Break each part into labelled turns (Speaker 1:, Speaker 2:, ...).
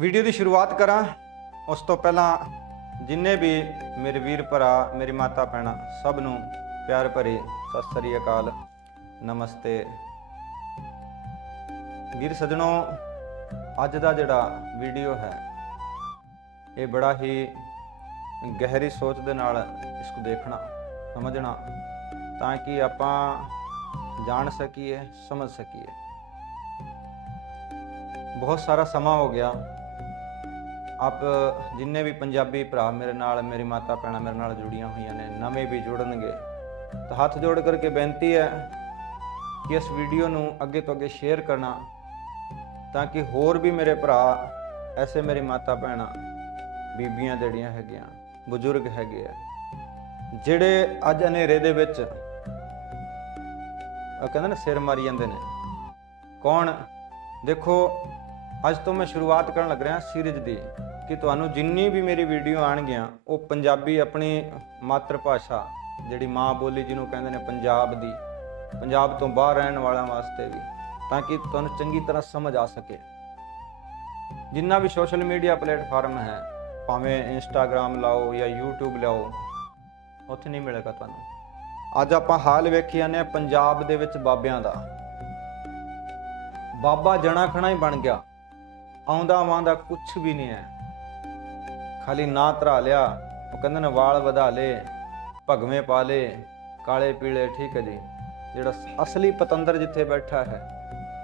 Speaker 1: Video ਦੀ ਸ਼ੁਰੂਆਤ ਕਰਾਂ। ਉਸ ਤੋਂ ਪਹਿਲਾਂ ਜਿੰਨੇ ਵੀ ਮੇਰੇ ਵੀਰ ਭਰਾ, ਮੇਰੀ ਮਾਤਾ ਭੈਣਾਂ ਸਭ ਨੂੰ ਪਿਆਰ ਭਰੀ ਸਤਿ ਸ੍ਰੀ ਅਕਾਲ। ਨਮਸਤੇ। ਵੀਰ ਸਜਣੋ, ਅੱਜ ਦਾ ਜਿਹੜਾ ਵੀਡੀਓ ਹੈ, ਇਹ ਬੜਾ ਹੀ ਗਹਿਰੀ ਸੋਚ ਦੇ ਨਾਲ ਇਸ ਨੂੰ ਦੇਖਣਾ, ਸਮਝਣਾ, ਤਾਂ ਕਿ ਆਪਾਂ ਜਾਣ ਸਕੀਏ, ਸਮਝ ਸਕੀਏ। ਬਹੁਤ ਸਾਰਾ ਸਮਾਂ ਹੋ ਗਿਆ। ਆਪ, ਜਿੰਨੇ ਵੀ ਪੰਜਾਬੀ ਭਰਾ ਮੇਰੇ ਨਾਲ, ਮੇਰੀ ਮਾਤਾ ਭੈਣਾਂ ਮੇਰੇ ਨਾਲ ਜੁੜੀਆਂ ਹੋਈਆਂ ਨੇ, ਨਵੇਂ ਵੀ ਜੁੜਨਗੇ। ਤਾਂ ਹੱਥ ਜੋੜ ਕਰਕੇ ਬੇਨਤੀ ਹੈ ਕਿ ਇਸ ਵੀਡੀਓ ਨੂੰ ਅੱਗੇ ਤੋਂ ਅੱਗੇ ਸ਼ੇਅਰ ਕਰਨਾ, ਤਾਂ ਕਿ ਹੋਰ ਵੀ ਮੇਰੇ ਭਰਾ, ਐਸੇ ਮੇਰੀ ਮਾਤਾ ਭੈਣਾਂ, ਬੀਬੀਆਂ ਜਿਹੜੀਆਂ ਹੈਗੀਆਂ, ਬਜ਼ੁਰਗ ਹੈਗੇ ਆ, ਜਿਹੜੇ ਅੱਜ ਹਨੇਰੇ ਦੇ ਵਿੱਚ ਉਹ ਕਹਿੰਦੇ ਨੇ ਸਿਰ ਮਾਰੀ ਜਾਂਦੇ ਨੇ, ਕੌਣ? ਦੇਖੋ, ਅੱਜ ਤੋਂ ਮੈਂ ਸ਼ੁਰੂਆਤ ਕਰਨ ਲੱਗ ਰਿਹਾ ਸੀਰੀਜ਼ ਦੀ। ਕਿ ਤੁਹਾਨੂੰ ਜਿੰਨੀ ਵੀ ਮੇਰੀ ਵੀਡੀਓ ਆਣਗੀਆਂ ਉਹ ਪੰਜਾਬੀ ਆਪਣੀ ਮਾਤਰ ਭਾਸ਼ਾ, ਜਿਹੜੀ ਮਾਂ ਬੋਲੀ ਜਿਹਨੂੰ ਕਹਿੰਦੇ ਨੇ ਪੰਜਾਬ ਦੀ, ਪੰਜਾਬ ਤੋਂ ਬਾਹਰ ਰਹਿਣ ਵਾਲਿਆਂ ਵਾਸਤੇ ਵੀ, ਤਾਂ ਕਿ ਤੁਹਾਨੂੰ ਚੰਗੀ ਤਰ੍ਹਾਂ ਸਮਝ ਆ ਸਕੇ। ਜਿੰਨਾ ਵੀ ਸੋਸ਼ਲ ਮੀਡੀਆ ਪਲੇਟਫਾਰਮ ਹੈ, ਭਾਵੇਂ ਇੰਸਟਾਗ੍ਰam ਲਾਓ ਜਾਂ YouTube ਲਾਓ, ਉੱਥੇ ਨਹੀਂ ਮਿਲੇਗਾ ਤੁਹਾਨੂੰ। ਅੱਜ ਆਪਾਂ ਹਾਲ ਵੇਖੀ ਜਾਂਦੇ ਹਾਂ ਪੰਜਾਬ ਦੇ ਵਿੱਚ ਬਾਬਿਆਂ ਦਾ। ਬਾਬਾ ਜਣਾ ਖਣਾ ਹੀ ਬਣ ਗਿਆ। ਆਉਂਦਾ ਵਾਂਦਾ ਕੁਝ ਵੀ ਨਹੀਂ ਹੈ। ਖਾਲੀ ਨਾ ਧਰਾ ਲਿਆ ਉਹ ਕਹਿੰਦੇ ਨੇ ਵਾਲ ਵਧਾ ਲੇ, ਭਗਵੇਂ ਪਾ ਲੇ, ਕਾਲੇ ਪੀਲੇ ਠੀਕ ਹੈ ਜੀ। ਜਿਹੜਾ ਅਸਲੀ ਪਤੰਦਰ ਜਿੱਥੇ ਬੈਠਾ ਹੈ,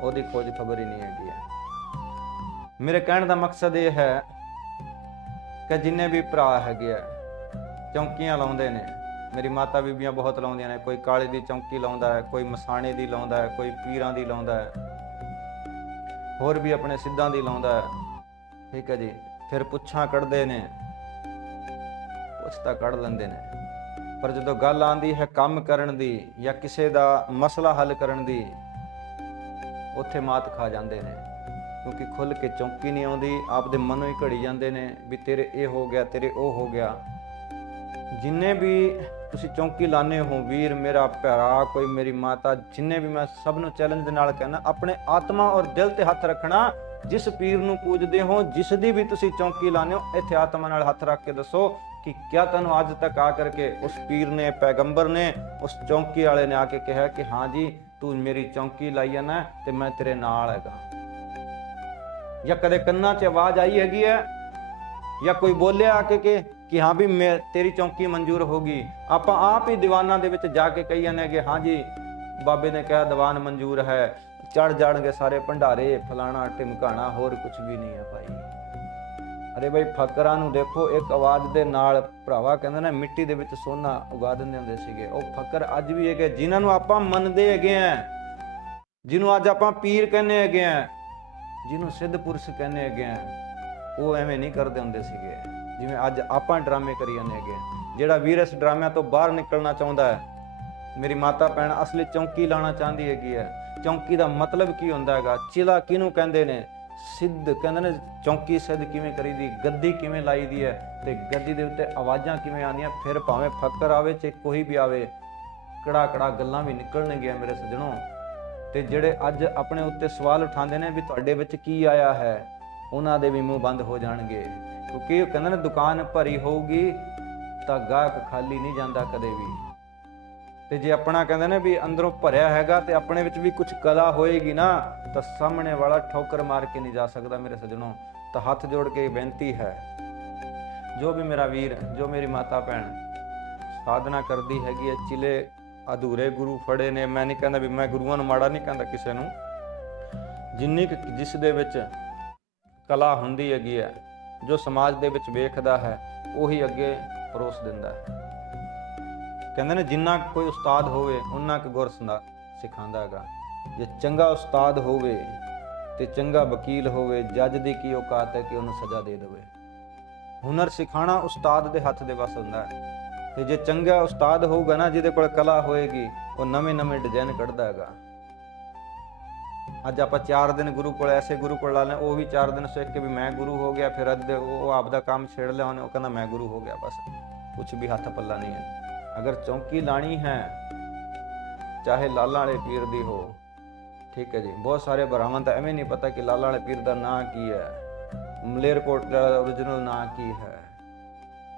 Speaker 1: ਉਹਦੀ ਖੋਜ ਖਬਰ ਹੀ ਨਹੀਂ ਹੈਗੀ ਹੈ। ਮੇਰੇ ਕਹਿਣ ਦਾ ਮਕਸਦ ਇਹ ਹੈ ਕਿ ਜਿੰਨੇ ਵੀ ਭਰਾ ਹੈਗੇ ਆ, ਚੌਂਕੀਆਂ ਲਾਉਂਦੇ ਨੇ, ਮੇਰੀ ਮਾਤਾ ਬੀਬੀਆਂ ਬਹੁਤ ਲਾਉਂਦੀਆਂ ਨੇ, ਕੋਈ ਕਾਲੇ ਦੀ ਚੌਂਕੀ ਲਾਉਂਦਾ ਹੈ, ਕੋਈ ਮਸਾਣੇ ਦੀ ਲਾਉਂਦਾ ਹੈ, ਕੋਈ ਪੀਰਾਂ ਦੀ ਲਾਉਂਦਾ ਹੈ, ਹੋਰ ਵੀ ਆਪਣੇ ਸਿੱਧਾਂ ਦੀ ਲਾਉਂਦਾ ਹੈ, ਠੀਕ ਹੈ ਜੀ। ਫਿਰ ਪੁੱਛਾਂ ਕੱਢਦੇ ਨੇ। ਪੁੱਛ ਤਾਂ ਕੱਢ ਲੈਂਦੇ ਨੇ। ਪਰ ਜਦੋਂ ਗੱਲ ਆਂਦੀ ਹੈ ਕੰਮ ਕਰਨ ਦੀ ਜਾਂ ਕਿਸੇ ਦਾ ਮਸਲਾ ਹੱਲ ਕਰਨ ਦੀ, ਉੱਥੇ ਮਾਤ ਖਾ ਜਾਂਦੇ ਨੇ। ਕਿਉਂਕਿ ਖੁੱਲ ਕੇ ਚੌਂਕੀ ਨਹੀਂ ਆਉਂਦੀ, ਆਪਦੇ ਮਨੋਂ ਹੀ ਘੜੀ ਜਾਂਦੇ ਨੇ ਵੀ ਤੇਰੇ ਇਹ ਹੋ ਗਿਆ, ਤੇਰੇ ਉਹ ਹੋ ਗਿਆ। ਜਿੰਨੇ ਵੀ ਤੁਸੀਂ ਚੌਂਕੀ ਲਾਣੇ ਹੋ, ਵੀਰ, ਮੇਰਾ ਭਰਾ, ਕੋਈ ਮੇਰੀ ਮਾਤਾ, ਜਿੰਨੇ ਵੀ ਮੈਂ ਸਭ ਨੂੰ ਚੈਲੰਜ ਦੇ ਨਾਲ ਕਹਿਣਾ ਆਪਣੇ ਆਤਮਾ ਔਰ ਦਿਲ ਤੇ ਹੱਥ ਰੱਖਣਾ ਜਿਸ ਪੀਰ ਨੂੰ ਪੂਜਦੇ ਹੋ, ਜਿਸ ਦੀ ਵੀ ਤੁਸੀਂ ਚੌਂਕੀ ਲਾਣੇ ਹੋ, ਇੱਥੇ ਆਤਮਾ ਨਾਲ ਹੱਥ ਰੱਖ ਕੇ ਦੱਸੋ ਕਿ ਕਿਆ ਤੈਨੂੰ ਅੱਜ ਤੱਕ ਆ ਕਰਕੇ ਉਸ ਪੀਰ ਨੇ, ਪੈਗੰਬਰ ਨੇ, ਉਸ ਚੌਂਕੀ ਵਾਲੇ ਨੇ ਆ ਕੇ ਕਿਹਾ ਕਿ ਹਾਂ ਜੀ, ਤੂੰ ਮੇਰੀ ਚੌਂਕੀ ਲਾਈ ਜਾਣਾ ਤੇ ਮੈਂ ਤੇਰੇ ਨਾਲ ਹੈਗਾ। ਜਾਂ ਕਦੇ ਕੰਨਾਂ 'ਚ ਆਵਾਜ਼ ਆਈ ਹੈਗੀ ਹੈ? ਜਾਂ ਕੋਈ ਬੋਲਿਆ ਆ ਕੇ ਕਿ ਕਿ ਹਾਂ ਵੀ ਮੈਂ, ਤੇਰੀ ਚੌਂਕੀ ਮਨਜ਼ੂਰ ਹੋਗੀ ਆਪਾਂ ਆਪ ਹੀ ਦੀਵਾਨਾਂ ਦੇ ਵਿੱਚ ਜਾ ਕੇ ਕਹੀ ਜਾਂਦੇ ਹਾਂ ਕਿ ਹਾਂ ਜੀ, ਬਾਬੇ ਨੇ ਕਿਹਾ ਦੀਵਾਨ ਮਨਜ਼ੂਰ ਹੈ। ਚੜ ਜਾਣਗੇ ਸਾਰੇ ਭੰਡਾਰੇ, ਫਲਾਣਾ ਟਿਮਕਾਣਾ ਹੋਰ ਕੁਝ ਵੀ ਨਹੀਂ ਹੈ ਭਾਈ। ਅਰੇ ਭਾਈ ਫਕਰਾਂ ਨੂੰ ਦੇਖੋ, ਇੱਕ ਆਵਾਜ਼ ਦੇ ਨਾਲ ਭਰਾਵਾ ਕਹਿੰਦੇ ਨੇ, ਮਿੱਟੀ ਦੇ ਵਿੱਚ ਸੋਨਾ ਉਗਾ ਦਿੰਦੇ ਹੁੰਦੇ ਸੀਗੇ। ਉਹ ਫਕਰ ਅੱਜ ਵੀ ਹੈਗੇ, ਜਿਨ੍ਹਾਂ ਨੂੰ ਆਪਾਂ ਮੰਨਦੇ ਹੈਗੇ ਆ, ਜਿਹਨੂੰ ਅੱਜ ਆਪਾਂ ਪੀਰ ਕਹਿੰਦੇ ਹੈਗੇ ਆ, ਜਿਹਨੂੰ ਸਿੱਧ ਪੁਰਸ਼ ਕਹਿੰਦੇ ਹੈਗੇ ਆ, ਉਹ ਐਵੇਂ ਨਹੀਂ ਕਰਦੇ ਹੁੰਦੇ ਸੀਗੇ। ਜਿਵੇਂ ਅੱਜ ਆਪਾਂ ਡਰਾਮੇ ਕਰੀ ਜਾਂਦੇ ਹੈਗੇ ਆ। ਜਿਹੜਾ ਵੀਰ ਇਸ ਡਰਾਮਿਆਂ ਤੋਂ ਬਾਹਰ ਨਿਕਲਣਾ ਚਾਹੁੰਦਾ ਹੈ, ਮੇਰੀ ਮਾਤਾ ਭੈਣ ਅਸਲੀ ਚੌਂਕੀ ਲਾਣਾ ਚਾਹੁੰਦੀ ਹੈਗੀ ਹੈ। ਚੌਂਕੀ ਦਾ ਮਤਲਬ ਕੀ ਹੁੰਦਾ ਹੈਗਾ? ਚਿਲਾ ਕਿਹਨੂੰ ਕਹਿੰਦੇ ਨੇ? ਸਿੱਧ ਕਹਿੰਦੇ ਨੇ, ਚੌਂਕੀ ਸਿੱਧ ਕਿਵੇਂ ਕਰੀਦੀ? ਗੱਦੀ ਕਿਵੇਂ ਲਾਈਦੀ ਹੈ? ਤੇ ਗੱਦੀ ਦੇ ਉੱਤੇ ਆਵਾਜ਼ਾਂ ਕਿਵੇਂ ਆਉਂਦੀਆਂ? ਫਿਰ ਭਾਵੇਂ ਫੱਕਰ ਆਵੇ ਚਾਹੇ ਕੋਈ ਵੀ ਆਵੇ, ਕੜਾ ਕੜਾ ਗੱਲਾਂ ਵੀ ਨਿਕਲਣਗੀਆਂ ਮੇਰੇ ਸੱਜਣੋ। ਤੇ ਜਿਹੜੇ ਅੱਜ ਆਪਣੇ ਉੱਤੇ ਸਵਾਲ ਉਠਾਉਂਦੇ ਨੇ ਵੀ ਤੁਹਾਡੇ ਵਿੱਚ ਕੀ ਆਇਆ ਹੈ, ਉਹਨਾਂ ਦੇ ਵੀ ਮੂੰਹ ਬੰਦ ਹੋ ਜਾਣਗੇ। ਕਿਉਂਕਿ ਉਹ ਕਹਿੰਦੇ ਨੇ, ਦੁਕਾਨ ਭਰੀ ਹੋਊਗੀ ਤਾਂ ਗਾਹਕ ਖਾਲੀ ਨਹੀਂ ਜਾਂਦਾ ਕਦੇ ਵੀ। ਤੇ ਜੇ ਆਪਣਾ ਕਹਿੰਦੇ ਨੇ ਵੀ ਅੰਦਰੋਂ ਭਰਿਆ ਹੈਗਾ ਤੇ ਆਪਣੇ ਵਿੱਚ ਵੀ ਕੁਝ ਕਲਾ ਹੋਏਗੀ ਨਾ, ਤਾਂ ਸਾਹਮਣੇ ਵਾਲਾ ਠੋਕਰ ਮਾਰ ਕੇ ਨਹੀਂ ਜਾ ਸਕਦਾ ਮੇਰੇ ਸੱਜਣੋ। ਤਾਂ ਹੱਥ ਜੋੜ ਕੇ ਬੇਨਤੀ ਹੈ, ਜੋ ਵੀ ਮੇਰਾ ਵੀਰ, ਜੋ ਮੇਰੀ ਮਾਤਾ ਭੈਣ ਸਾਧਨਾ ਕਰਦੀ ਹੈਗੀ ਹੈ, ਚਿਲੇ ਅਧੂਰੇ ਗੁਰੂ ਫੜੇ ਨੇ, ਮੈਂ ਨਹੀਂ ਕਹਿੰਦਾ ਵੀ ਮੈਂ ਗੁਰੂਆਂ ਨੂੰ ਮਾੜਾ ਨਹੀਂ ਕਹਿੰਦਾ ਕਿਸੇ ਨੂੰ। ਜਿੰਨੀ ਕੁ ਜਿਸ ਦੇ ਵਿੱਚ ਕਲਾ ਹੁੰਦੀ ਹੈਗੀ ਹੈ, ਜੋ ਸਮਾਜ ਦੇ ਵਿੱਚ ਵੇਖਦਾ ਹੈ, ਉਹੀ ਅੱਗੇ ਪਰੋਸ ਦਿੰਦਾ ਹੈ। ਕਹਿੰਦੇ ਨੇ, ਜਿੰਨਾ ਕੋਈ ਉਸਤਾਦ ਹੋਵੇ ਉਹਨਾਂ ਕੁ ਗੁਰ ਸੰਦਾ ਸਿਖਾਉਂਦਾ ਹੈਗਾ। ਜੇ ਚੰਗਾ ਉਸਤਾਦ ਹੋਵੇ ਤੇ ਚੰਗਾ ਵਕੀਲ ਹੋਵੇ, ਜੱਜ ਦੀ ਕੀ ਔਕਾਤ ਹੈ ਕਿ ਉਹਨੂੰ ਸਜ਼ਾ ਦੇ ਦੇਵੇ? ਹੁਨਰ ਸਿਖਾਣਾ ਉਸਤਾਦ ਦੇ ਹੱਥ ਦੇ ਵੱਸ ਹੁੰਦਾ ਹੈ। ਤੇ ਜੇ ਚੰਗਾ ਉਸਤਾਦ ਹੋਊਗਾ ਨਾ, ਜਿਹਦੇ ਕੋਲ ਕਲਾ ਹੋਏਗੀ, ਉਹ ਨਵੇਂ ਨਵੇਂ ਡਿਜ਼ਾਈਨ ਕੱਢਦਾ ਹੈਗਾ। ਅੱਜ ਆਪਾਂ 4 ਦਿਨ ਗੁਰੂ ਕੋਲ, ਐਸੇ ਗੁਰੂ ਕੋਲ ਲਾ ਲੈ ਉਹ ਵੀ 4 ਦਿਨ ਸਿੱਖ ਕੇ ਵੀ ਮੈਂ ਗੁਰੂ ਹੋ ਗਿਆ, ਫਿਰ ਅੱਜ ਉਹ ਆਪਦਾ ਕੰਮ ਛੇੜ ਲਿਆ, ਉਹਨੇ ਉਹ ਕਹਿੰਦਾ, ਮੈਂ ਗੁਰੂ ਹੋ ਗਿਆ, ਬਸ। ਕੁਝ ਵੀ ਹੱਥ ਪੱਲਾ ਨਹੀਂ ਹੈ। ਅਗਰ ਚੌਂਕੀ ਲਾਣੀ ਹੈ, ਚਾਹੇ ਲਾਲਾਂ ਵਾਲੇ ਪੀਰ ਦੀ ਹੋ, ਠੀਕ ਹੈ ਜੀ, ਬਹੁਤ ਸਾਰੇ ਭਰਾਵਾਂ ਤਾਂ ਐਵੇਂ ਨਹੀਂ ਪਤਾ ਕਿ ਲਾਲਾਂ ਵਾਲੇ ਪੀਰ ਦਾ ਨਾਂ ਕੀ ਹੈ ਮਲੇਰਕੋਟ ਦਾ origignal ਨਾਂ ਕੀ ਹੈ,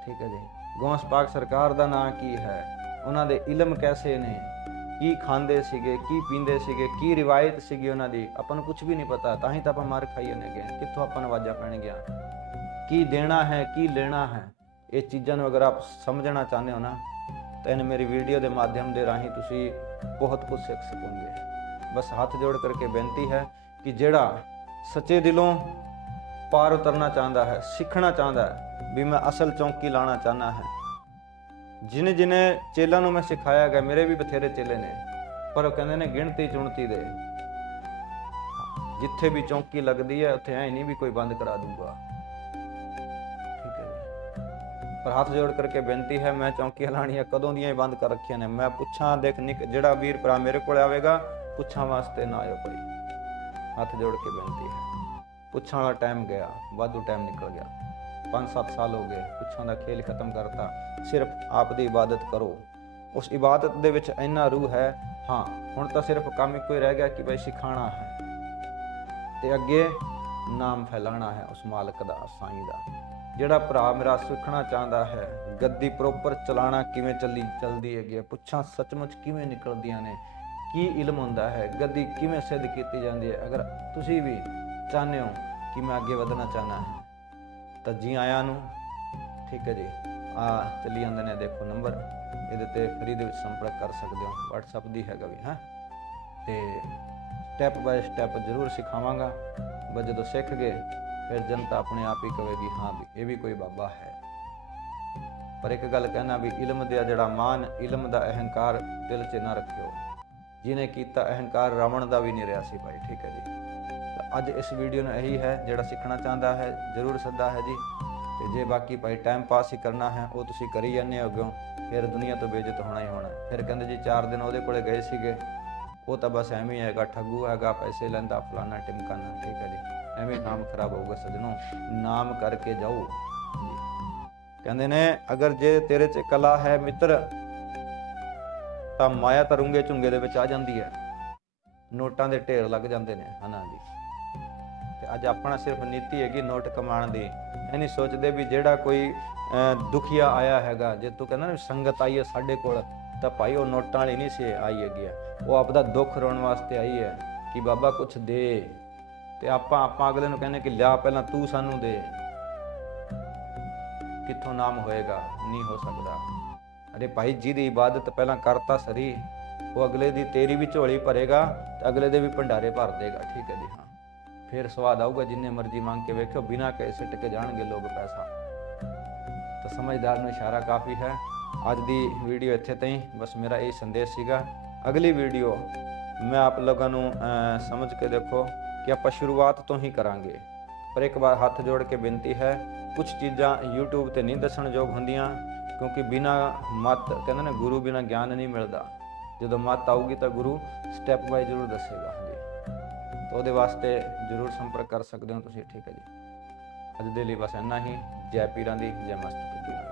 Speaker 1: ਠੀਕ ਹੈ ਜੀ, ਗੌਂਸ ਪਾਕ ਸਰਕਾਰ ਦਾ ਨਾਂ ਕੀ ਹੈ, ਉਹਨਾਂ ਦੇ ਇਲਮ ਕੈਸੇ ਨੇ, ਕੀ ਖਾਂਦੇ ਸੀਗੇ, ਕੀ ਪੀਂਦੇ ਸੀਗੇ, ਕੀ ਰਿਵਾਇਤ ਸੀਗੀ ਉਹਨਾਂ ਦੀ, ਆਪਾਂ ਨੂੰ ਕੁਝ ਵੀ ਨਹੀਂ ਪਤਾ, ਤਾਂ ਹੀ ਤਾਂ ਆਪਾਂ ਮਾਰ ਖਾਈ ਜਾਂਦੇ ਕਿੱਥੋਂ ਆਪਾਂ ਨੂੰ ਆਵਾਜ਼ਾਂ ਪੈਣਗੀਆਂ, ਕੀ ਦੇਣਾ ਹੈ, ਕੀ ਲੈਣਾ ਹੈ, ਇਹ ਚੀਜ਼ਾਂ ਨੂੰ ਅਗਰ ਆਪ ਸਮਝਣਾ ਚਾਹੁੰਦੇ ਹੋ ਨਾ ਤਾਂ ਇਹਨ ਮੇਰੀ ਵੀਡੀਓ ਦੇ ਮਾਧਿਅਮ ਦੇ ਰਾਹੀਂ ਤੁਸੀਂ ਬਹੁਤ ਕੁਝ ਸਿੱਖ ਸਕੋਗੇ। ਬਸ ਹੱਥ ਜੋੜ ਕਰਕੇ ਬੇਨਤੀ ਹੈ ਕਿ ਜਿਹੜਾ ਸੱਚੇ ਦਿਲੋਂ ਪਾਰ ਉਤਰਨਾ ਚਾਹੁੰਦਾ ਹੈ, ਸਿੱਖਣਾ ਚਾਹੁੰਦਾ ਹੈ, ਵੀ ਮੈਂ ਅਸਲ ਚੌਂਕੀ ਲਾਣਾ ਚਾਹਨਾ ਹੈ। ਜਿਨੇ ਜਿਨੇ ਚੇਲਾਂ ਨੂੰ ਮੈਂ ਸਿਖਾਇਆ ਗਿਆ ਮੇਰੇ ਵੀ ਬਥੇਰੇ ਚੇਲੇ ਨੇ, ਪਰ ਉਹ ਕਹਿੰਦੇ ਨੇ ਗਿਣਤੀ ਚੁਣਤੀ ਦੇ। ਜਿੱਥੇ ਵੀ ਚੌਂਕੀ ਲੱਗਦੀ ਹੈ, ਉੱਥੇ ਐ ਨਹੀਂ ਵੀ ਕੋਈ ਬੰਦ ਕਰਾ ਦੂੰਗਾ। ਪਰ ਹੱਥ ਜੋੜ ਕਰਕੇ ਬੇਨਤੀ ਹੈ, ਮੈਂ ਚੌਂਕੀ ਲਾਣੀਆਂ ਕਦੋਂ ਦੀਆਂ ਹੀ ਬੰਦ ਕਰ ਰੱਖੀਆਂ ਨੇ। ਮੈਂ ਪੁੱਛਾਂ, ਦੇਖ ਨਿਕ ਜਿਹੜਾ ਵੀਰ ਭਰਾ ਮੇਰੇ ਕੋਲ ਆਵੇਗਾ, ਪੁੱਛਾਂ ਵਾਸਤੇ ਨਾ ਆਇਓ ਭਾਈ ਹੱਥ ਜੋੜ ਕੇ ਬੇਨਤੀ ਹੈ। ਪੁੱਛਾਂ ਵਾਲਾ ਟਾਈਮ ਗਿਆ, ਵਾਧੂ ਟਾਈਮ ਨਿਕਲ ਗਿਆ। 5-7 ਸਾਲ ਹੋ ਗਏ, ਪੁੱਛਾਂ ਦਾ ਖੇਲ ਖਤਮ ਕਰਤਾ। ਸਿਰਫ ਆਪ ਦੀ ਇਬਾਦਤ ਕਰੋ। ਉਸ ਇਬਾਦਤ ਦੇ ਵਿੱਚ ਇੰਨਾ ਰੂਹ ਹੈ, ਹਾਂ, ਹੁਣ ਤਾਂ ਸਿਰਫ ਕੰਮ ਇੱਕੋ ਹੀ ਰਹਿ ਗਿਆ ਕਿ ਬਈ ਸਿਖਾਣਾ ਹੈ। ਤੇ ਅੱਗੇ ਨਾਮ ਫੈਲਾਣਾ ਹੈ ਉਸ ਮਾਲਕ ਦਾ, ਸਾਈਂ ਦਾ। ਜਿਹੜਾ ਭਰਾ ਮੇਰਾ ਸਿੱਖਣਾ ਚਾਹੁੰਦਾ ਹੈ, ਗੱਦੀ ਪ੍ਰੋਪਰ ਚਲਾਣਾ ਕਿਵੇਂ ਚੱਲੀ, ਚੱਲਦੀ ਹੈਗੀ ਹੈ। ਪੁੱਛਾਂ ਸੱਚਮੁੱਚ ਕਿਵੇਂ ਨਿਕਲਦੀਆਂ ਨੇ, ਕੀ ਇਲਮ ਹੁੰਦਾ ਹੈ, ਗੱਦੀ ਕਿਵੇਂ ਸਿੱਧ ਕੀਤੀ ਜਾਂਦੀ ਹੈ। ਅਗਰ ਤੁਸੀਂ ਵੀ ਚਾਹੁੰਦੇ ਹੋ ਕਿ ਮੈਂ ਅੱਗੇ ਵਧਣਾ ਚਾਹਨਾ ਹੈ, ਤਾਂ ਜੀ ਆਇਆਂ ਨੂੰ, ਠੀਕ ਹੈ ਜੀ, ਆ ਚੱਲੀ ਜਾਂਦੇ ਨੇ, ਦੇਖੋ ਨੰਬਰ ਇਹਦੇ ਤੇ ਫਰੀ ਦੇ ਵਿੱਚ ਸੰਪਰਕ ਕਰ ਸਕਦੇ ਹੋ, WhatsApp ਦੀ ਹੈਗਾ ਵੀ, ਹਾਂ। ਤੇ ਸਟੈਪ ਬਾਏ ਸਟੈਪ ਜ਼ਰੂਰ ਸਿਖਾਵਾਂਗਾ, ਬਸ ਜਦੋਂ ਸਿੱਖ ਗਏ ਫਿਰ ਜਨਤਾ ਆਪਣੇ ਆਪ ਹੀ ਕਹੇਗੀ, ਹਾਂ ਵੀ ਇਹ ਵੀ ਕੋਈ ਬਾਬਾ ਹੈ। ਪਰ ਇੱਕ ਗੱਲ ਕਹਿਣਾ ਵੀ ਇਲਮ ਦਾ ਜਿਹੜਾ ਮਾਨ, ਇਲਮ ਦਾ ਅਹੰਕਾਰ ਦਿਲ 'ਚ ਨਾ ਰੱਖਿਓ। ਜਿਹਨੇ ਕੀਤਾ ਅਹੰਕਾਰ ਰਾਵਣ ਦਾ ਵੀ ਨਹੀਂ ਰਿਹਾ ਸੀ ਭਾਈ, ਠੀਕ ਹੈ ਜੀ? ਅੱਜ ਇਸ ਵੀਡੀਓ ਨੂੰ ਇਹੀ ਹੈ, ਜਿਹੜਾ ਸਿੱਖਣਾ ਚਾਹੁੰਦਾ ਹੈ, ਜ਼ਰੂਰ ਸੱਦਾ ਹੈ ਜੀ। ਤੇ ਜੇ ਬਾਕੀ ਭਾਈ ਟਾਈਮ ਪਾਸ ਹੀ ਕਰਨਾ ਹੈ, ਉਹ ਤੁਸੀਂ ਕਰੀ ਜਾਂਦੇ ਹੋਗੇ ਫਿਰ ਦੁਨੀਆ ਤੋਂ ਬੇਇੱਜ਼ਤ ਹੋਣਾ ਹੀ ਹੋਣਾ। ਫਿਰ ਕਹਿੰਦੇ ਜੀ 4 ਦਿਨ ਉਹਦੇ ਕੋਲੇ ਗਏ ਸੀਗੇ, ਉਹ ਤਾਂ ਬਸ ਐਵੇਂ ਹੀ ਹੈਗਾ, ਠੱਗੂ ਹੈਗਾ, ਪੈਸੇ ਲੈਂਦਾ ਫਲਾਣਾ ਟਿਮਕਾਨਾ, ਠੀਕ ਹੈ ਜੀ? ਐਵੇਂ ਨਾਮ ਖਰਾਬ ਹੋਊਗਾ ਸਜਣੋ ਨਾਮ ਕਰਕੇ ਜਾਓ। ਕਹਿੰਦੇ ਨੇ ਅਗਰ ਜੇ ਤੇਰੇ 'ਚ ਕਲਾ ਹੈ ਮਿੱਤਰ ਤਾਂ ਮਾਇਆ ਤਰੁੰਗੇ ਝੁੰਗੇ ਦੇ ਵਿੱਚ ਆ ਜਾਂਦੀ ਹੈ। ਨੋਟਾਂ ਦੇ ਢੇਰ ਲੱਗ ਜਾਂਦੇ ਨੇ ਹਨਾ ਜੀ? ਤੇ ਅੱਜ ਆਪਣਾ ਸਿਰਫ ਨੀਤੀ ਹੈਗੀ ਨੋਟ ਕਮਾਉਣ ਦੀ। ਇਹ ਨਹੀਂ ਸੋਚਦੇ ਵੀ ਜਿਹੜਾ ਕੋਈ ਅਹ, ਦੁਖੀਆ ਆਇਆ ਹੈਗਾ ਜੇ ਤੂੰ ਕਹਿੰਦਾ ਨਾ ਸੰਗਤ ਆਈ ਹੈ ਸਾਡੇ ਕੋਲ ਤਾਂ ਭਾਈ ਉਹ ਨੋਟਾਂ ਵਾਲੀ ਨਹੀਂ ਸੀ ਆਈ ਹੈਗੀ ਆ। ਉਹ ਆਪਦਾ ਦੁੱਖ ਰੋਣ ਵਾਸਤੇ ਆਈ ਹੈ ਕਿ ਬਾਬਾ ਕੁਛ ਦੇ। ਤੇ ਆਪਾਂ ਆਪਾਂ ਅਗਲੇ ਨੂੰ ਕਹਿੰਦੇ ਕਿ ਲਿਆ ਪਹਿਲਾਂ ਤੂੰ ਸਾਨੂੰ ਦੇ। ਕਿੱਥੋਂ ਨਾਮ ਹੋਏਗਾ? ਨਹੀਂ ਹੋ ਸਕਦਾ। ਅਰੇ ਭਾਈ, ਜਿਹਦੀ ਇਬਾਦਤ ਪਹਿਲਾਂ ਕਰਤਾ ਸਰੀ, ਉਹ ਅਗਲੇ ਦੀ ਤੇਰੀ ਵੀ ਝੋਲੀ ਭਰੇਗਾ ਤੇ ਅਗਲੇ ਦੇ ਵੀ ਭੰਡਾਰੇ ਭਰ ਦੇਗਾ। ਠੀਕ ਹੈ ਜੀ, ਹਾਂ। ਫਿਰ ਸਵਾਦ ਆਊਗਾ, ਜਿੰਨੇ ਮਰਜ਼ੀ ਮੰਗ ਕੇ ਵੇਖੋ ਬਿਨਾ ਕਹੇ ਕੇ ਜਾਣਗੇ ਲੋਕ ਪੈਸਾ। ਤਾਂ ਸਮਝਦਾਰ ਨੂੰ ਇਸ਼ਾਰਾ ਕਾਫੀ ਹੈ। ਅੱਜ ਦੀ ਵੀਡੀਓ ਇੱਥੇ ਤਾਈਂ। ਬਸ ਮੇਰਾ ਇਹ ਸੰਦੇਸ਼ ਸੀਗਾ। ਅਗਲੀ ਵੀਡੀਓ ਮੈਂ ਆਪ ਲੋਕਾਂ ਨੂੰ ਸਮਝ ਕੇ ਦੇਖੋ। ਕਿ ਆਪਾਂ ਸ਼ੁਰੂਆਤ ਤੋਂ ਹੀ ਕਰਾਂਗੇ। ਪਰ ਇੱਕ ਵਾਰ ਹੱਥ ਜੋੜ ਕੇ ਬੇਨਤੀ ਹੈ ਕੁਝ ਚੀਜ਼ਾਂ YouTube ਤੇ ਨਹੀਂ ਦੱਸਣਯੋਗ ਹੁੰਦੀਆਂ, ਕਿਉਂਕਿ ਬਿਨਾ ਮਤ, ਕਹਿੰਦੇ ਨੇ ਗੁਰੂ ਬਿਨਾ ਗਿਆਨ ਨਹੀਂ ਮਿਲਦਾ। ਜਦੋਂ ਮਤ ਆਊਗੀ ਤਾਂ ਗੁਰੂ ਸਟੈਪ ਬਾਈ ਜ਼ਰੂਰ ਦੱਸੇਗਾ ਜੀ ਤਾਂ ਉਹਦੇ ਵਾਸਤੇ ਜ਼ਰੂਰ ਸੰਪਰਕ ਕਰ ਸਕਦੇ ਹੋ ਤੁਸੀਂ, ਠੀਕ ਹੈ ਜੀ। ਅੱਜ ਦੇ ਲਈ ਬਸ ਇੰਨਾ ਹੀ। ਜੈ ਪੀਰਾਂ ਦੀ, ਜੈ ਮਸਤ ਪੀਰਾਂ